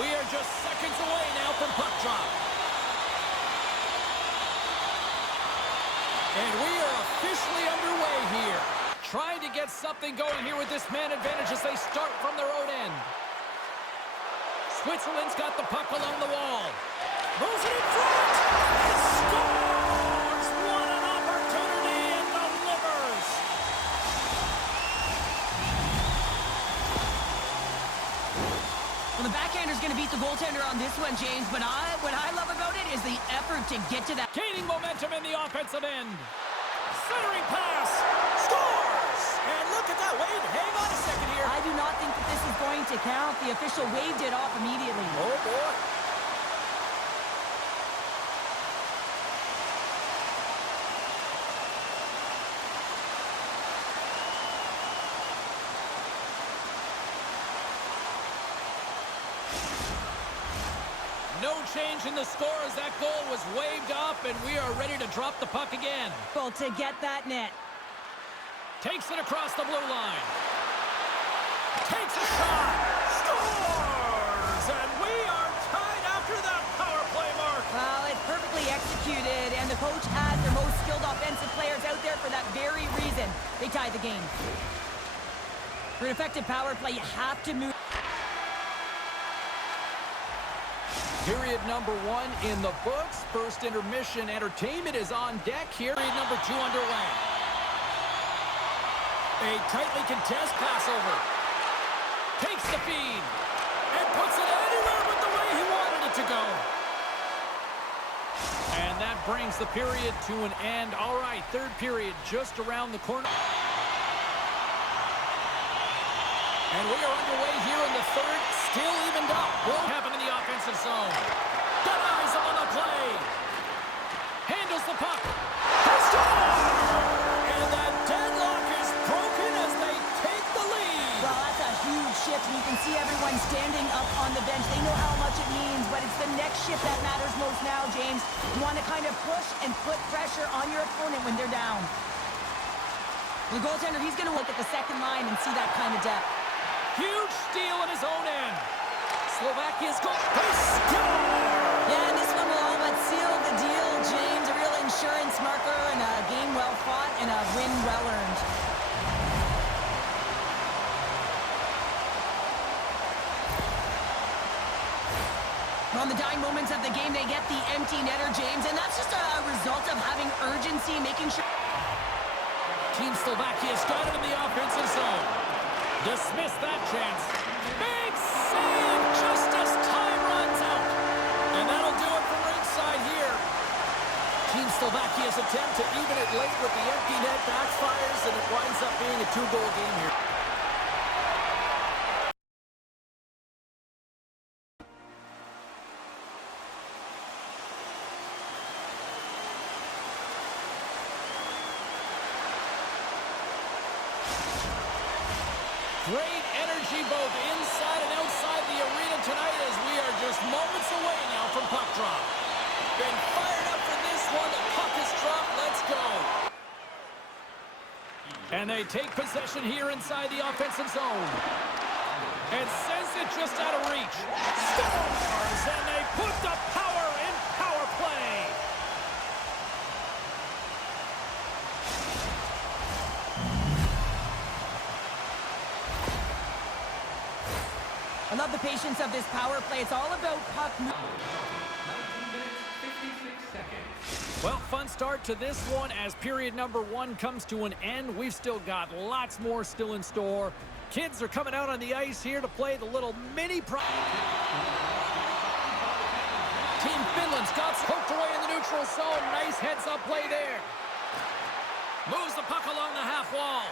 We are just seconds away now from puck drop. And we are officially underway here. Trying to get something going here with this man advantage as they start from their own end. Switzerland's got the puck along the wall. Moves it in front. And scores! What an opportunity and delivers. Well, the backhander's going to beat the goaltender on this one, James. But what I love about it is the effort to get to that. Gaining momentum in the offensive end. Centering pass. Scores! And look at that. Wade, hang on a second here. I do not think that this is going to count. The official waved it off immediately. Oh, boy. No change in the score as that goal was waved off, and we are ready to drop the puck again. Well, to get that net. Takes it across the blue line. Takes a shot. Scores! And we are tied after that power play mark. Well, it's perfectly executed, and the coach has their most skilled offensive players out there for that very reason. They tied the game. For an effective power play, you have to move. Period number 1 in the books. First intermission entertainment is on deck here. Period number 2 underway. A tightly contested passover. Takes the feed. And puts it anywhere but the way he wanted it to go. And that brings the period to an end. All right, third period just around the corner. And we are underway here in the third. Still evened up. Will happen in the offensive zone. Denies him on the play. Handles the puck. They score! And that deadlock is broken as they take the lead. Well, that's a huge shift, and you can see everyone standing up on the bench. They know how much it means, but it's the next shift that matters most now, James. You want to kind of push and put pressure on your opponent when they're down. The goaltender, he's going to look at the second line and see that kind of depth. Huge steal in his own end. Slovakia's goal. They score! Yeah, and this one will all but seal the deal, James. A real insurance marker and a game well fought and a win well earned. On the dying moments of the game, they get the empty netter, James, and that's just a result of having urgency, making sure. Team Slovakia's got it in the offensive zone. Dismiss that chance. Big save just as time runs out. And that'll do it from ringside here. Team Slovakia's attempt to even it late with the empty net backfires, and it winds up being a 2-goal game here. Great energy both inside and outside the arena tonight as we are just moments away now from puck drop. Been fired up for this one. The puck is dropped. Let's go. And they take possession here inside the offensive zone. And sends it just out of reach. Scores! And they put the power in power play. I love the patience of this power play. It's all about puck movement. 19 minutes, 56 seconds. Well, fun start to this one as period number 1 comes to an end. We've still got lots more still in store. Kids are coming out on the ice here to play the little mini pro. Team Finland's got poked away in the neutral zone. Nice heads-up play there. Moves the puck along the half wall.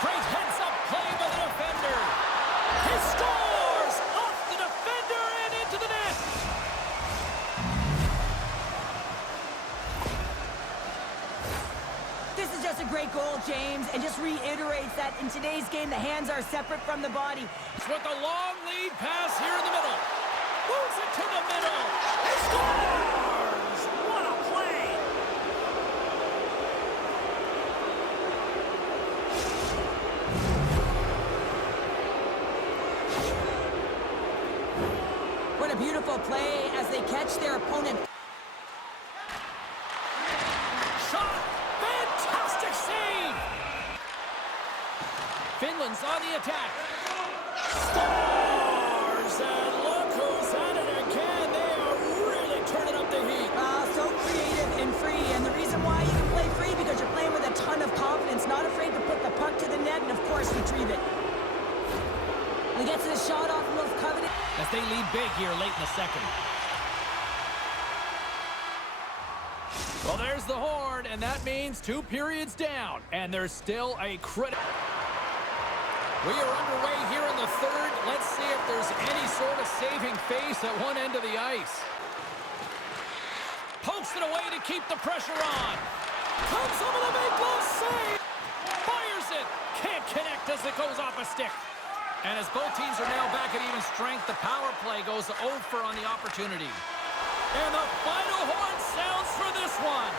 Great heads-up play by the defender. He scores! Off the defender and into the net! This is just a great goal, James, and just reiterates that in today's game, the hands are separate from the body. With a long lead pass here in the middle. Moves it to the middle. He scores! What a play! catch their opponent. Shot! Fantastic save! Finland's on the attack. Scores! And look who's at it again. They are really turning up the heat. So creative and free. And the reason why you can play free, because you're playing with a ton of confidence, not afraid to put the puck to the net and, of course, retrieve it. He gets the shot off most coveted. As they lead big here late in the second. Well, there's the horn, and that means 2 periods down. And there's still a critical... We are underway here in the third. Let's see if there's any sort of saving face at one end of the ice. Pokes it away to keep the pressure on. Comes over the big glove save. Fires it. Can't connect as it goes off a stick. And as both teams are now back at even strength, the power play goes over on the opportunity. And the final horn sounds for this one.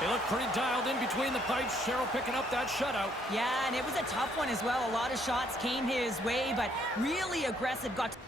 They look pretty dialed in between the pipes. Cheryl picking up that shutout. Yeah, and it was a tough one as well. A lot of shots came his way, but really aggressive. Got to...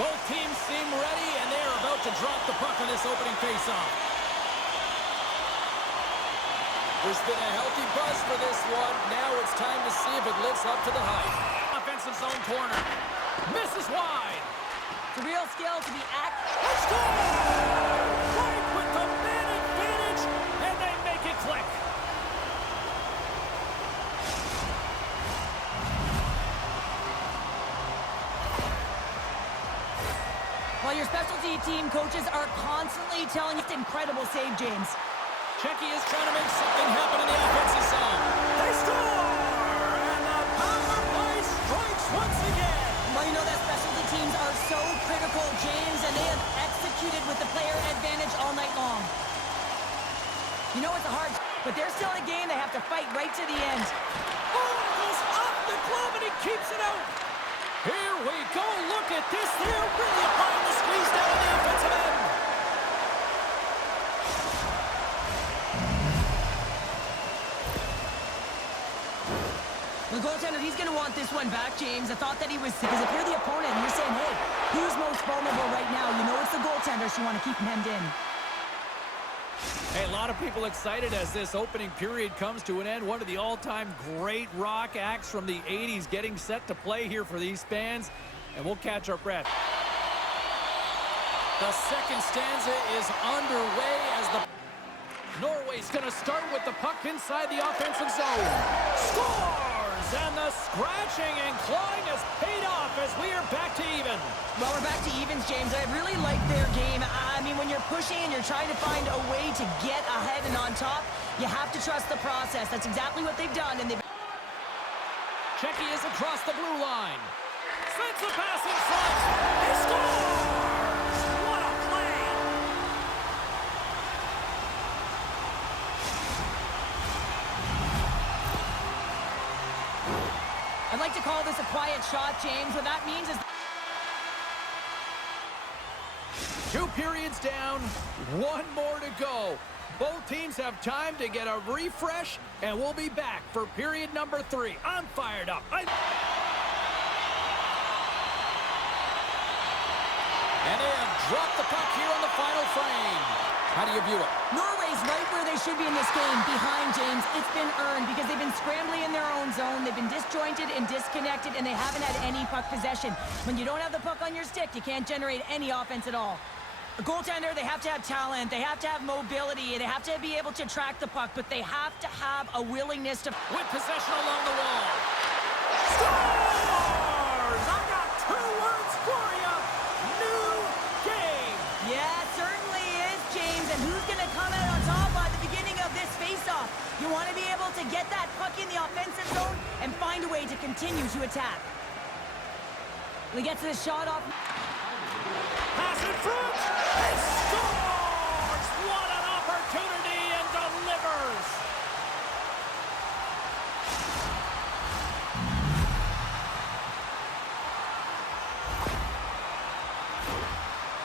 Both teams seem ready, and they are about to drop the puck on this opening faceoff. There's been a healthy buzz for this one. Now it's time to see if it lives up to the hype. Offensive zone corner. Misses wide. It's a real skill to be Score! Right with the man advantage, and they make it click. Well, your specialty team coaches are constantly telling you it's incredible save, James. Checky is trying to make something happen in the offensive zone. They score! And the power play strikes once again. Well, you know that specialty teams are so critical, James, and they have executed with the player advantage all night long. You know it's a hard, but they're still in a game. They have to fight right to the end. Oh, it goes off the glove, and he keeps it out. Here we go. Look at this. They're really applying the squeeze down on the offensive end. The goaltender, he's going to want this one back, James. I thought that he was, because if you're the opponent and you're saying, hey, who's most vulnerable right now? You know it's the goaltender, so you want to keep him hemmed in. Hey, a lot of people excited as this opening period comes to an end. One of the all-time great rock acts from the 80s getting set to play here for these fans, and we'll catch our breath. The second stanza is underway as the Norway's going to start with the puck inside the offensive zone. Scores! And the scratching and clawing has paid off as we are back to even. Well, we're back to evens, James. I really like their game. I mean, when you're pushing and you're trying to find a way to get ahead and on top, you have to trust the process. That's exactly what they've done. And they've... Checky is across the blue line. Sends a pass in front. He scores! What a play! I'd like to call this a quiet shot, James. What that means is... 2 periods down, 1 more to go. Both teams have time to get a refresh, and we'll be back for period number 3. I'm fired up. And they have dropped the puck here on the final frame. How do you view it? Norway's right where they should be in this game, behind, James. It's been earned because they've been scrambling in their own zone. They've been disjointed and disconnected, and they haven't had any puck possession. When you don't have the puck on your stick, you can't generate any offense at all. A goaltender, they have to have talent, they have to have mobility, they have to be able to track the puck, but they have to have a willingness to... With possession along the wall. Scores! I got 2 words for you. New game. Yeah, it certainly is, James. And who's going to come out on top by the beginning of this face-off? You want to be able to get that puck in the offensive zone and find a way to continue to attack. He gets this shot off. Pass in front. He scores! What an opportunity, and delivers.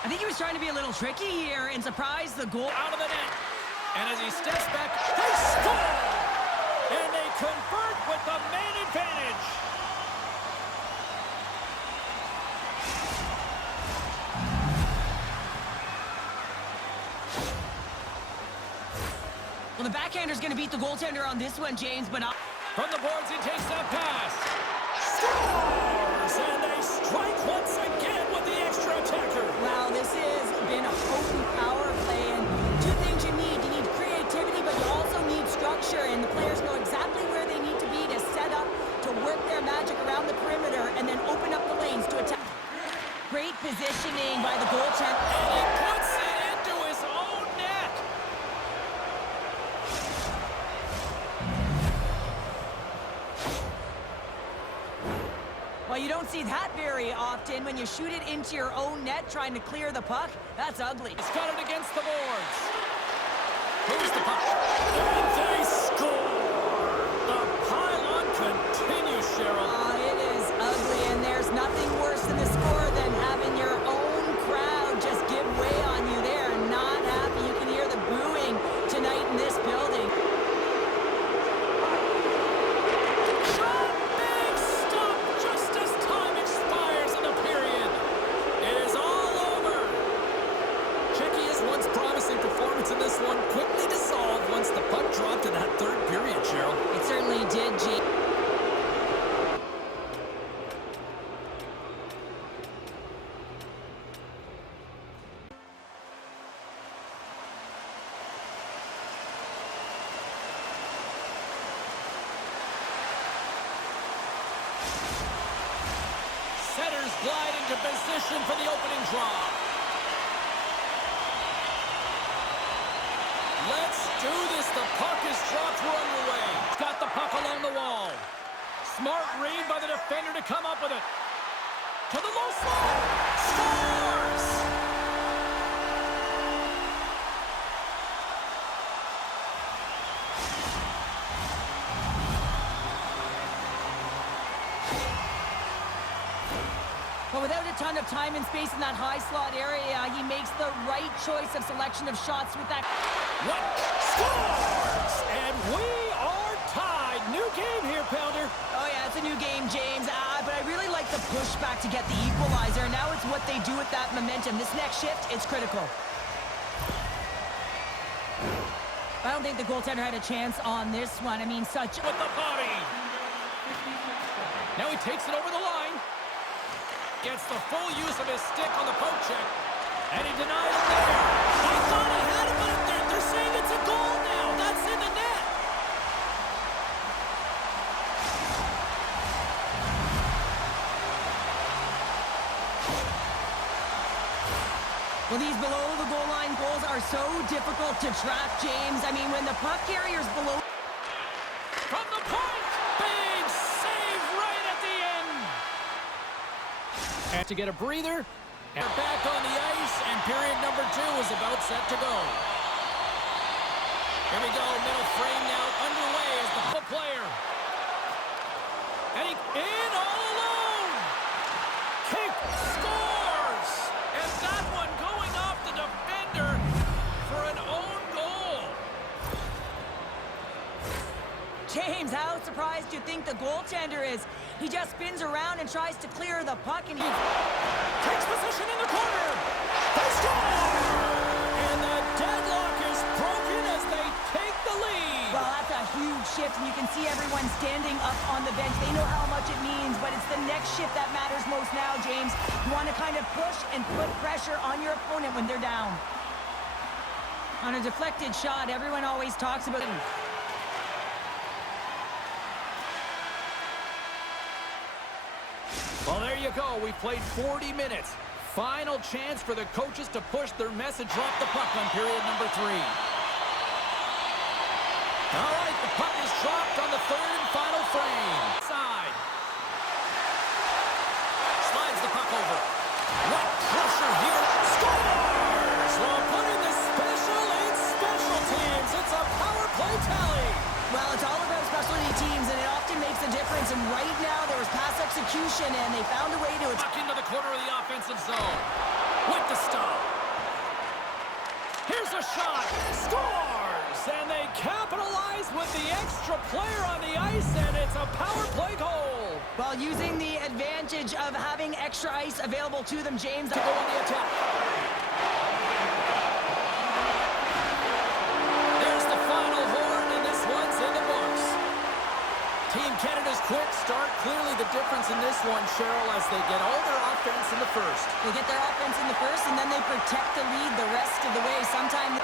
I think he was was trying to be a little tricky here and surprise the goal. Out of the net. And as he steps back, they score! And they convert with the man advantage. Well, the backhander's going to beat the goaltender on this one, James, but... From the boards, he takes that pass. Scores! And they strike once again with the extra attacker. Wow, this has been a potent power play, and two things you need. You need creativity, but you also need structure, and the players know exactly where they need to be to set up, to work their magic around the perimeter, and then open up the lanes to attack. Great positioning by the goaltender. And he puts it into his own net. Well, you don't see that very often when you shoot it into your own net trying to clear the puck. That's ugly. He's got it against the boards. Moves the puck. And they score. The pylon continues, Cheryl. It is ugly, and there's nothing worse than the score than having your own crowd just give way on you. They're not happy. You can hear the booing tonight in this building. In this one quickly dissolved once the puck dropped in that third period, Cheryl. It certainly did, G. Setters glide into position for the opening draw. Let's do this. The puck is dropped. We're underway. Got the puck along the wall. Smart read by the defender to come up with it. To the low slot. Scores! But without a ton of time and space in that high slot area, he makes the right choice of selection of shots with that. What? Scores! And we are tied. New game here, Pounder. Oh, yeah, it's a new game, James. But I really like the pushback to get the equalizer. Now it's what they do with that momentum. This next shift, it's critical. I don't think the goaltender had a chance on this one. I mean, such... With the body. Now he takes it over the line. Gets the full use of his stick on the poke check. And he denied it there. I thought he had it, but they're saying it's a goal now. That's in the net. Well, these below the goal line goals are so difficult to track, James. I mean, when the puck carrier's below... From the point. Big save right at the end. And to get a breather. And back on the ice, and period number 2 is about set to go. Here we go, middle frame now underway as the full player. And he in all alone. Kick scores. And that one going off the defender for an own goal. James, how surprised do you think the goaltender is? He just spins around and tries to clear the puck, and he takes position in the corner. They score! And the deadlock is broken as they take the lead. Well, that's a huge shift, and you can see everyone standing up on the bench. They know how much it means, but it's the next shift that matters most now, James. You want to kind of push and put pressure on your opponent when they're down. On a deflected shot, everyone always talks about... Well, there you go. We played 40 minutes. Final chance for the coaches to push their message. Drop the puck on period number 3. All right, the puck is dropped on the third and final frame. Side. Slides the puck over. What pressure here. Scores! Well, put in the special in special teams. It's a power play tally. Well, it's all about specialty teams, and it often makes a difference. And right now, there was pass execution, and they found a way to... Back into the corner of the offensive zone. With the stop. Here's a shot. Scores! And they capitalize with the extra player on the ice, and it's a power play goal. While using the advantage of having extra ice available to them, James. To go on the attack. There's the final horn, and this one's in the books. Team Canada's quick start, clearly the difference in this one, Cheryl, as they get all their offense in the first. They get their offense in the first, and then they protect the lead the rest of the way. Sometimes